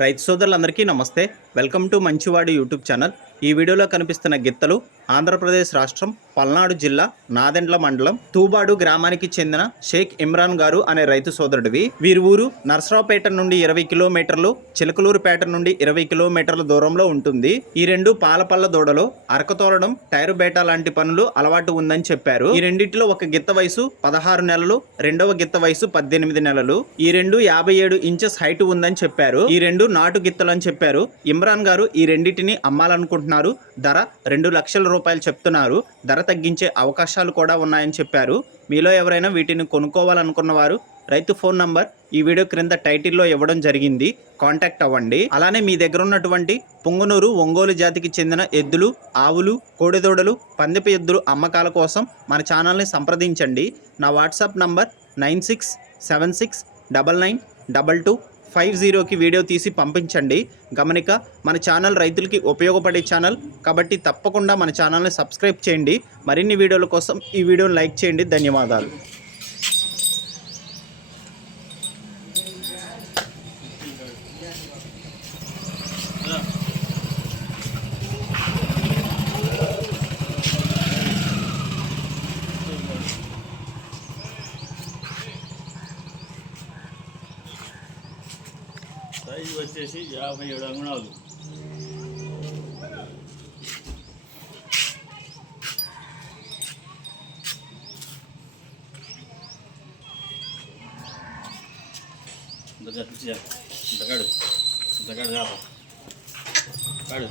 రైతు సోదరులందరికీ నమస్తే. వెల్కమ్ టు మంచివాడి యూట్యూబ్ ఛానల్. ఈ వీడియోలో కనిపిస్తున్న గిత్తలు ఆంధ్రప్రదేశ్ రాష్ట్రం పల్నాడు జిల్లా నాదెండ్ల మండలం తూబాడు గ్రామానికి చెందిన షేక్ ఇమ్రాన్ గారు అనే రైతు సోదరుడివి. వీరి ఊరు నర్సరావుపేట నుండి 20 కిలోమీటర్లు, చిలకలూరుపేట నుండి 20 కిలోమీటర్ల దూరంలో ఉంటుంది. ఈ రెండు పాలపల్ల దూడలు అరకతోలడం, టైరు బేట లాంటి పనులు అలవాటు ఉందని చెప్పారు. ఈ రెండిట్లో ఒక గిత్త వయసు 16 నెలలు, రెండవ గిత్త వయసు 18 నెలలు. ఈ రెండు 57 ఇంచెస్ హైట్ ఉందని చెప్పారు. ఈ రెండు నాటు గిత్తలు అని చెప్పారు. ఇమ్రాన్ గారు ఈ రెండింటిని అమ్మాలనుకుంటున్నారు. ధర 2 లక్షల రూపాయలు చెప్తున్నారు. ధర తగ్గించే అవకాశాలు కూడా ఉన్నాయని చెప్పారు. మీలో ఎవరైనా వీటిని కొనుక్కోవాలనుకున్న వారు రైతు ఫోన్ నంబర్ ఈ వీడియో క్రింద టైటిల్లో ఇవ్వడం జరిగింది. కాంటాక్ట్ అవ్వండి. అలానే మీ దగ్గర ఉన్నటువంటి పుంగనూరు, ఒంగోలు జాతికి చెందిన ఎద్దులు, ఆవులు, కోడెదూడలు, పందెపు ఎద్దులు అమ్మకాల కోసం మన ఛానల్ని సంప్రదించండి. నా వాట్సాప్ నంబర్ 9676992250కి వీడియో తీసి పంపించండి. గమనిక, మన ఛానల్ రైతులకి ఉపయోగపడే ఛానల్ కాబట్టి తప్పకుండా మన ఛానల్ని సబ్స్క్రైబ్ చేయండి. మరిన్ని వీడియోల కోసం ఈ వీడియోని లైక్ చేయండి. ధన్యవాదాలు. సైజు వచ్చేసి 57 అంగుళాలు. ఇంతకాడు ఇంతకాడు చేప కాడు